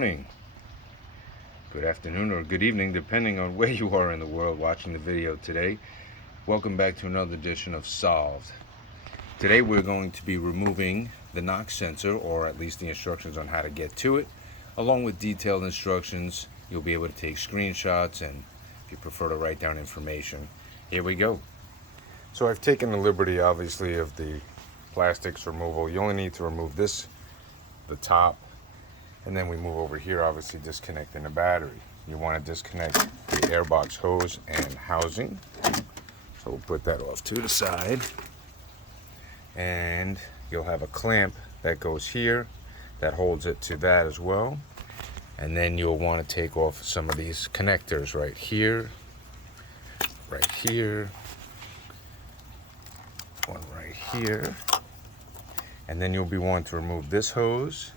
morning, good afternoon, or good evening, depending on where you are in the world watching the video today. Welcome back to another edition of Solved. Today we're going to be removing the knock sensor, or at least the instructions on how to get to it, along with detailed instructions. You'll be able to take screenshots, and if you prefer to write down information, here we go. So I've taken the liberty, obviously, of the plastics removal. You only need to remove this, the top, and then we move over here, obviously disconnecting the battery. You want to disconnect the airbox hose and housing. So we'll put that off to the side. And you'll have a clamp that goes here that holds it to that as well. And then you'll want to take off some of these connectors right here, one right here. And then you'll be wanting to remove this hose.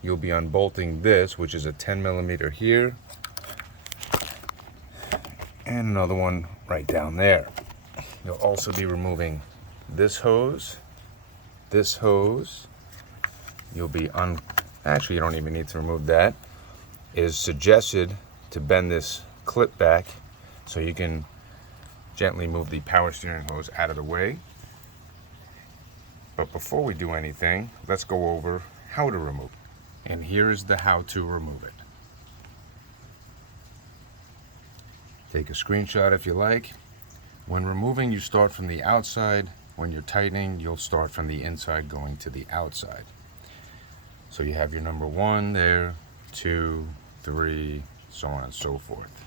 You'll be unbolting this, which is a 10 millimeter here, and another one right down there. You'll also be removing this hose. You'll be actually, you don't even need to remove that. It is suggested to bend this clip back so you can gently move the power steering hose out of the way. But before we do anything, let's go over how to remove it. And here is the how to remove it. Take a screenshot if you like. When removing, you start from the outside. When you're tightening, you'll start from the inside going to the outside. So you have your number 1 there, 2, 3, so on and so forth.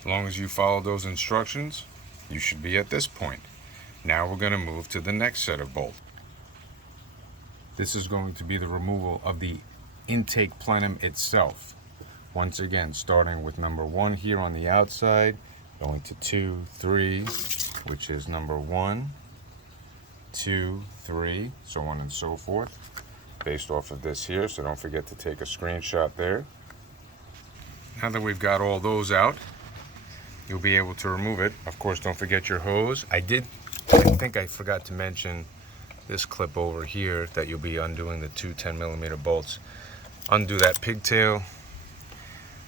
As long as you follow those instructions, you should be at this point. Now we're going to move to the next set of bolts. This is going to be the removal of the intake plenum itself. Once again, starting with number 1 here on the outside, going to 2, 3, which is number 1, 2, 3, so on and so forth, based off of this here, so don't forget to take a screenshot there. Now that we've got all those out, you'll be able to remove it. Of course, don't forget your hose. I think I forgot to mention this clip over here that you'll be undoing the two 10 millimeter bolts. Undo that pigtail.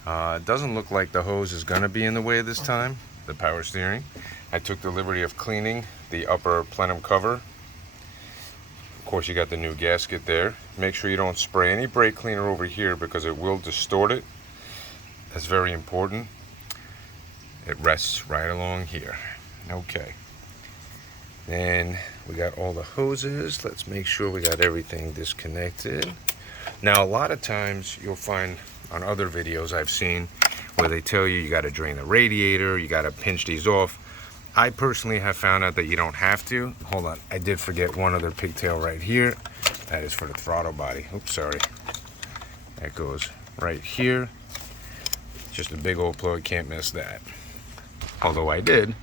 It doesn't look like the hose is going to be in the way this time, the power steering. I took the liberty of cleaning the upper plenum cover. Of course, you got the new gasket there. Make sure you don't spray any brake cleaner over here because it will distort it. That's very important. It rests right along here. Okay. Then we got all the hoses. Let's make sure we got everything disconnected. Now, a lot of times you'll find on other videos I've seen where they tell you got to drain the radiator, you got to pinch these off. I personally have found out that you don't have to. Hold on, I did forget one other pigtail right here. That is for the throttle body. Oops, sorry. That goes right here. Just a big old plug, can't miss that. Although I did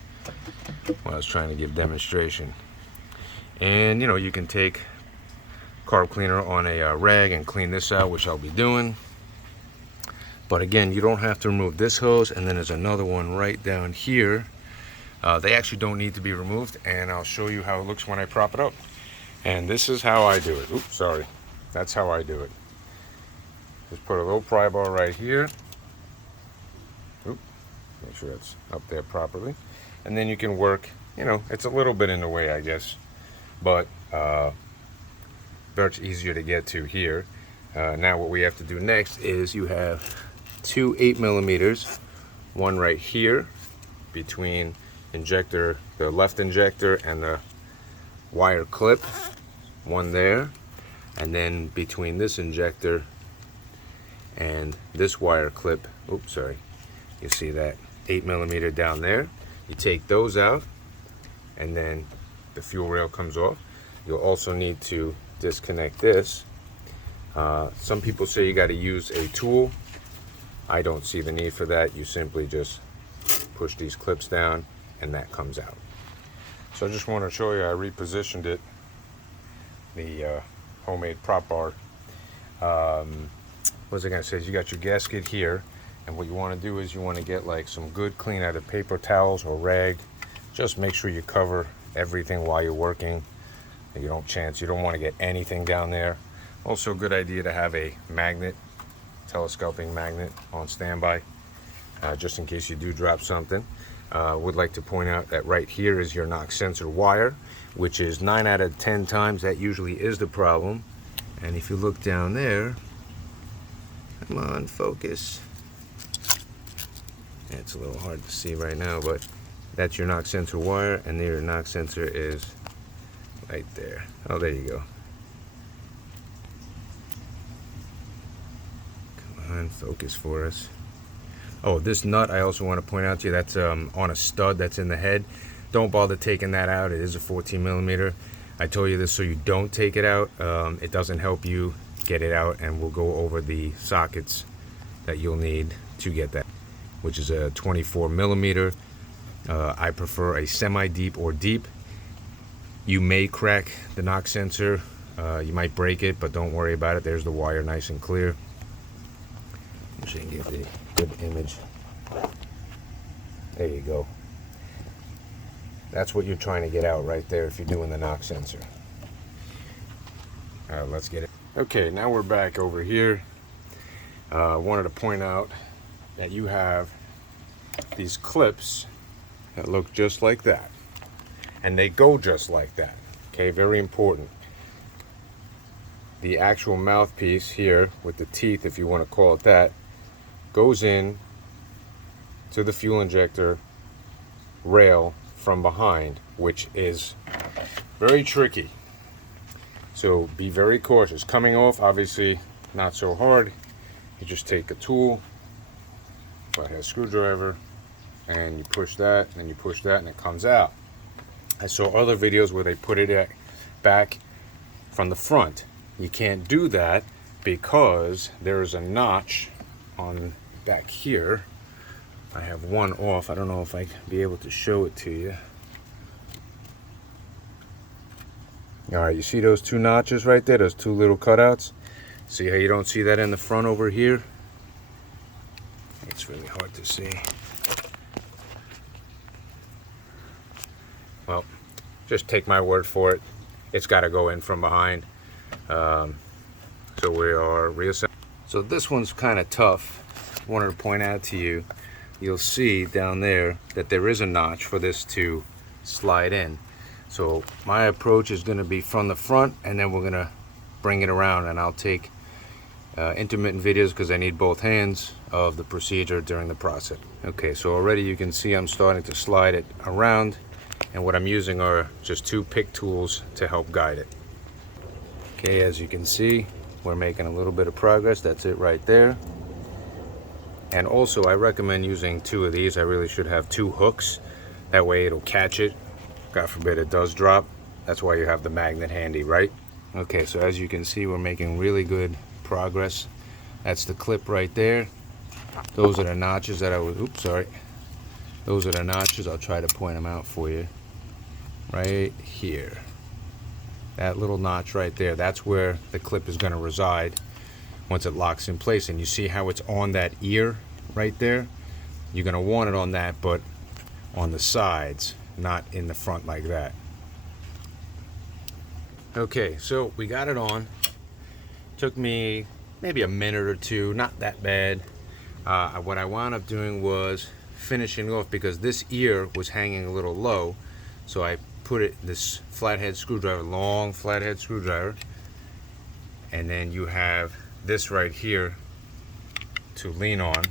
when I was trying to give demonstration. And you can take carb cleaner on a rag and clean this out, which I'll be doing. But again, you don't have to remove this hose, and then there's another one right down here. They actually don't need to be removed, and I'll show you how it looks when I prop it up. And this is how I do it. Oops, sorry. That's how I do it. Just put a little pry bar right here. Oop, make sure that's up there properly. And then you can work, it's a little bit in the way, I guess, but much easier to get to here. Now what we have to do next is you have two 8 millimeters, one right here between the left injector and the wire clip, one there, and then between this injector and this wire clip, oops, sorry, you see that 8 millimeter down there. You take those out, and then the fuel rail comes off. You'll also need to disconnect this. Some people say you got to use a tool. I don't see the need for that. You simply just push these clips down, and that comes out. So I just want to show you I repositioned it, the homemade prop bar. What was I going to say? You got your gasket here. And what you want to do is you want to get like some good clean out of paper towels or rag. Just make sure you cover everything while you're working. You don't want to get anything down there. Also a good idea to have a magnet, telescoping magnet on standby, just in case you do drop something. Would like to point out that right here is your knock sensor wire, which is 9 out of 10 times that usually is the problem. And if you look down there, come on, focus. It's a little hard to see right now, but that's your knock sensor wire, and your knock sensor is right there. Oh, there you go. Come on, focus for us. Oh, this nut I also want to point out to you, that's on a stud that's in the head. Don't bother taking that out. It is a 14 millimeter. I told you this so you don't take it out. It doesn't help you get it out, and we'll go over the sockets that you'll need to get that, which is a 24 millimeter. I prefer a semi-deep or deep. You may crack the knock sensor. You might break it, but don't worry about it. There's the wire nice and clear. I'm sure you can get the good image. There you go. That's what you're trying to get out right there if you're doing the knock sensor. Let's get it. Okay, now we're back over here. Wanted to point out that you have these clips that look just like that, and they go just like that. Okay, very important. The actual mouthpiece here with the teeth, if you want to call it that, goes in to the fuel injector rail from behind, which is very tricky. So be very cautious. Coming off, obviously not so hard. You just take a tool, flathead screwdriver, and you push that, and you push that, and it comes out. I saw other videos where they put it back from the front. You can't do that because there's a notch on back here. I have one off. I don't know if I can be able to show it to you. All right, you see those two notches right there, those two little cutouts? See how you don't see that in the front over here? It's really hard to see. Well, just take my word for it. It's got to go in from behind. So we are reassembling. So this one's kind of tough. I wanted to point out to you, you'll see down there that there is a notch for this to slide in. So my approach is going to be from the front, and then we're going to bring it around, and I'll take intermittent videos because I need both hands of the procedure during the process. Okay, so already you can see I'm starting to slide it around, and what I'm using are just two pick tools to help guide it. Okay, as you can see, we're making a little bit of progress. That's it right there. And also I recommend using two of these. I really should have two hooks. That way it'll catch it. God forbid it does drop. That's why you have the magnet handy, right? Okay, so as you can see, we're making really good progress. That's the clip right there. Those are the notches that I was, oops, sorry. Those are the notches. I'll try to point them out for you. Right here. That little notch right there, that's where the clip is going to reside once it locks in place. And you see how it's on that ear right there? You're going to want it on that, but on the sides, not in the front like that. Okay, so we got it on. Took me maybe a minute or two, not that bad. What I wound up doing was finishing off because this ear was hanging a little low, so I put it this flathead screwdriver, long flathead screwdriver, and then you have this right here to lean on.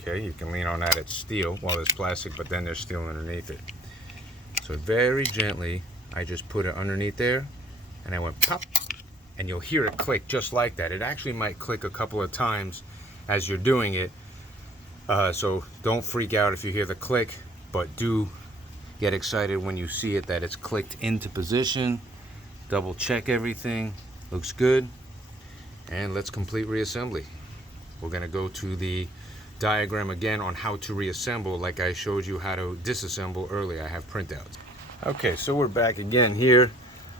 Okay, you can lean on that, it's steel. Well, it's plastic, but then there's steel underneath it. So very gently, I just put it underneath there, and I went pop, and you'll hear it click just like that. It actually might click a couple of times as you're doing it, so don't freak out if you hear the click, but do get excited when you see it that it's clicked into position. Double check everything, looks good, and let's complete reassembly. We're going to go to the diagram again on how to reassemble, like I showed you how to disassemble earlier. I have printouts. Okay, so we're back again here.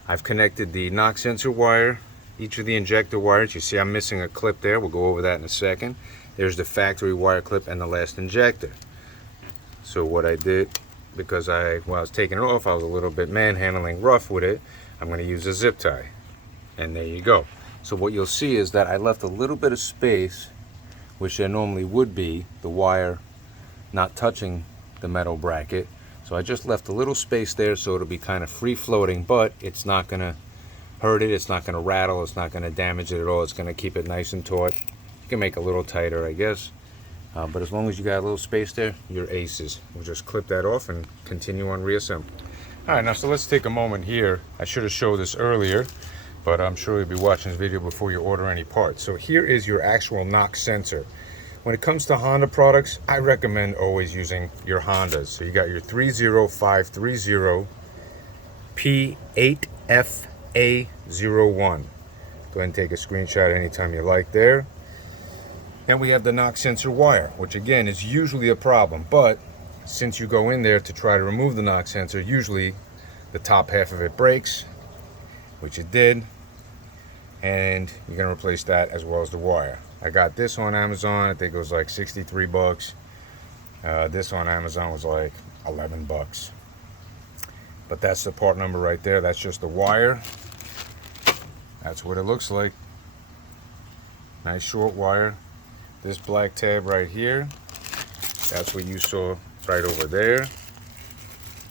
I've connected the knock sensor wire, each of the injector wires. You see I'm missing a clip there. We'll go over that in a second. There's the factory wire clip and the last injector. So what I did, because while I was taking it off, I was a little bit manhandling rough with it, I'm going to use a zip tie. And there you go. So what you'll see is that I left a little bit of space, which there normally would be, the wire not touching the metal bracket. So I just left a little space there so it'll be kind of free floating, but it's not going to hurt it, it's not going to rattle, it's not going to damage it at all. It's going to keep it nice and taut. You can make it a little tighter, I guess. But as long as you got a little space there, you're aces. We'll just clip that off and continue on reassembling. Alright, now so let's take a moment here. I should have showed this earlier, but I'm sure you'll be watching this video before you order any parts. So here is your actual knock sensor. When it comes to Honda products, I recommend always using your Hondas. So you got your 30530 P8FA01. Go ahead and take a screenshot anytime you like there. And we have the knock sensor wire, which again is usually a problem, but since you go in there to try to remove the knock sensor, usually the top half of it breaks, which it did, and you're gonna replace that as well as the wire. I got this on Amazon, I think it was like 63 bucks. This on Amazon was like 11 bucks. But that's the part number right there, that's just the wire. That's what it looks like. Nice short wire. This black tab right here, that's what you saw right over there.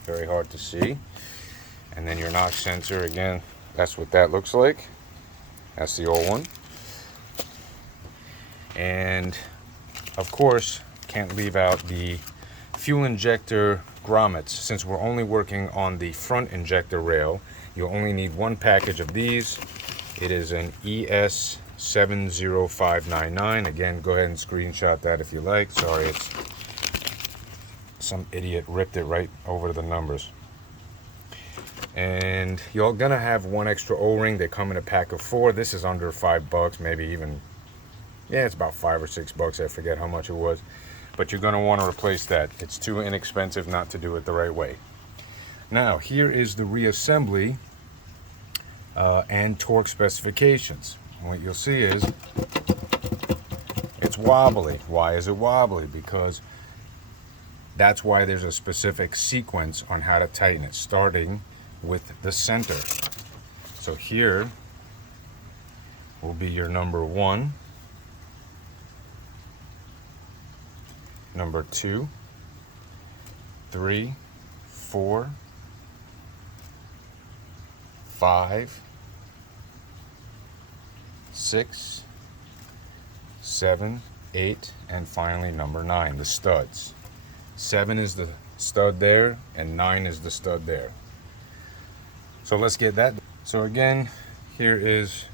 Very hard to see. And then your knock sensor, again, that's what that looks like. That's the old one. And of course, can't leave out the fuel injector grommets. Since we're only working on the front injector rail, you'll only need one package of these. It is an ES70599. Again, go ahead and screenshot that if you like. Sorry, it's some idiot ripped it right over the numbers. And you're gonna have one extra O-ring. They come in a pack of 4. This is under 5 bucks, maybe even, yeah, it's about 5 or 6 bucks. I forget how much it was. But you're gonna wanna replace that. It's too inexpensive not to do it the right way. Now, here is the reassembly and torque specifications. And what you'll see is it's wobbly. Why is it wobbly? Because that's why there's a specific sequence on how to tighten it, starting with the center. So here will be your number 1, number 2, 3, 4, 5, 6, 7, 8, and finally number 9, the studs. 7 is the stud there, and 9 is the stud there. So let's get that. So again, here is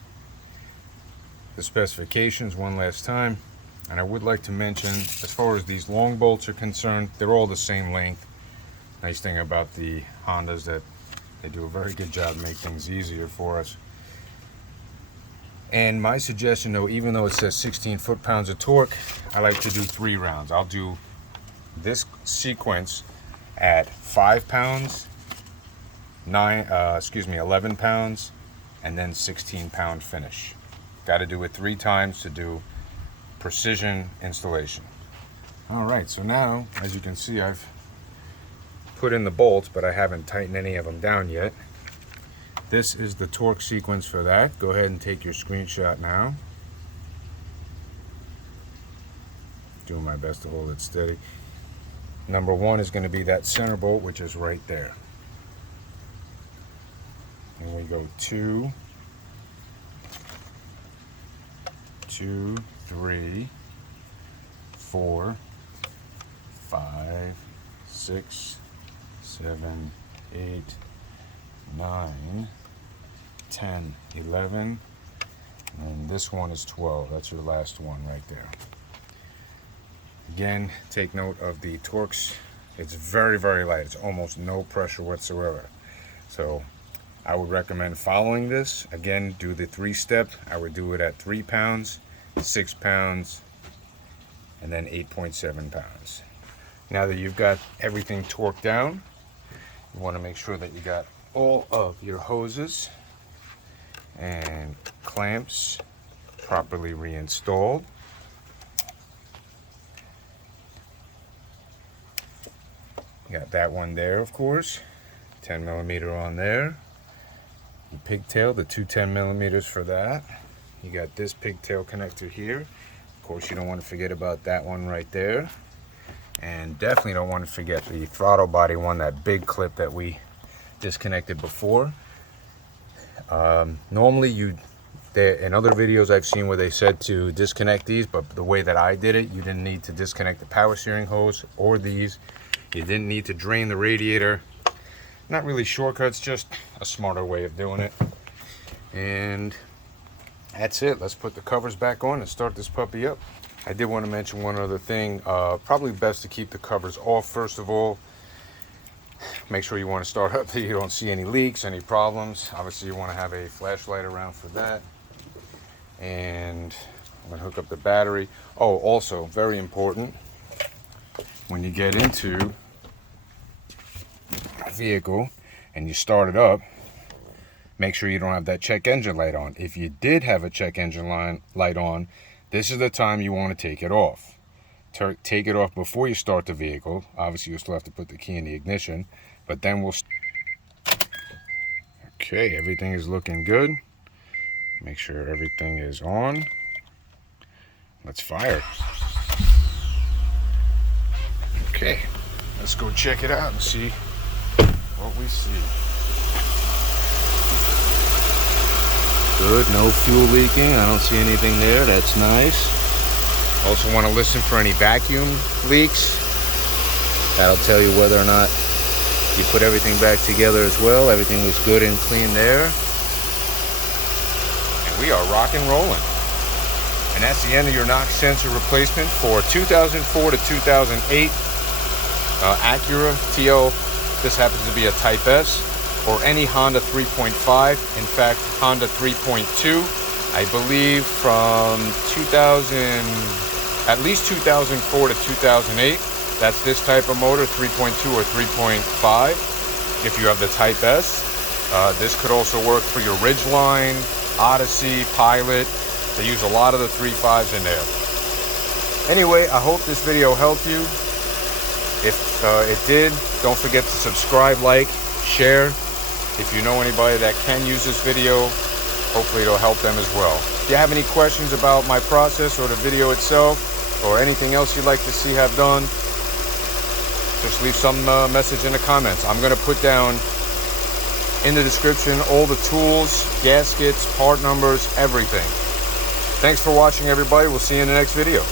the specifications one last time. And I would like to mention, as far as these long bolts are concerned, they're all the same length. Nice thing about the Hondas that they do a very good job making things easier for us. And my suggestion though, even though it says 16 foot-pounds of torque, I like to do 3 rounds. I'll do this sequence at 5 pounds, 11 pounds, and then 16-pound finish. Got to do it 3 times to do precision installation. All right, so now, as you can see, I've put in the bolts, but I haven't tightened any of them down yet. This is the torque sequence for that. Go ahead and take your screenshot now. Doing my best to hold it steady. Number 1 is going to be that center bolt, which is right there. And we go 2, 2, 3, 4, 5, 6, 7, 8, 9, 10, 11, and this one is 12. That's your last one right there. Again, take note of the torques. It's very, very light. It's almost no pressure whatsoever. So I would recommend following this. Again, do the 3-step. I would do it at 3 pounds, 6 pounds, and then 8.7 pounds. Now that you've got everything torqued down, you want to make sure that you got all of your hoses and clamps properly reinstalled. Got that one there, of course, 10 millimeter on there. The pigtail, the 2 10 millimeters for that. you got this pigtail connector here. Of course, you don't want to forget about that one right there. And definitely don't want to forget the throttle body one, that big clip that we disconnected before. Normally in other videos I've seen where they said to disconnect these, but the way that I did it, you didn't need to disconnect the power steering hose or these. You didn't need to drain the radiator. Not really shortcuts, just a smarter way of doing it. And that's it. Let's put the covers back on and start this puppy up. I did want to mention one other thing. Probably best to keep the covers off first of all. Make sure you want to start up so you don't see any leaks, any problems. Obviously you want to have a flashlight around for that. And I'm going to hook up the battery. Oh, also very important, when you get into a vehicle and you start it up, make sure you don't have that check engine light on. If you did have a check engine light on, this is the time you want to take it off. Take it off before you start the vehicle. Obviously you'll still have to put the key in the ignition, but then we'll... Okay, everything is looking good. Make sure everything is on. Let's fire. Okay, let's go check it out and see what we see. Good, no fuel leaking. I don't see anything there. That's nice. Also want to listen for any vacuum leaks. That'll tell you whether or not you put everything back together as well. Everything looks good and clean there. And we are rock and rolling. And that's the end of your knock sensor replacement for 2004 to 2008 Acura TL. This happens to be a Type S, or any Honda 3.5. In fact, Honda 3.2. I believe from at least 2004 to 2008. That's this type of motor, 3.2 or 3.5. If you have the Type S, this could also work for your Ridgeline, Odyssey, Pilot. They use a lot of the 3.5s in there. Anyway, I hope this video helped you. If it did, don't forget to subscribe, like, share. If you know anybody that can use this video, hopefully it'll help them as well. If you have any questions about my process or the video itself, or anything else you'd like to see have done, just leave some message in the comments. I'm going to put down in the description all the tools, gaskets, part numbers, everything. Thanks for watching, everybody. We'll see you in the next video.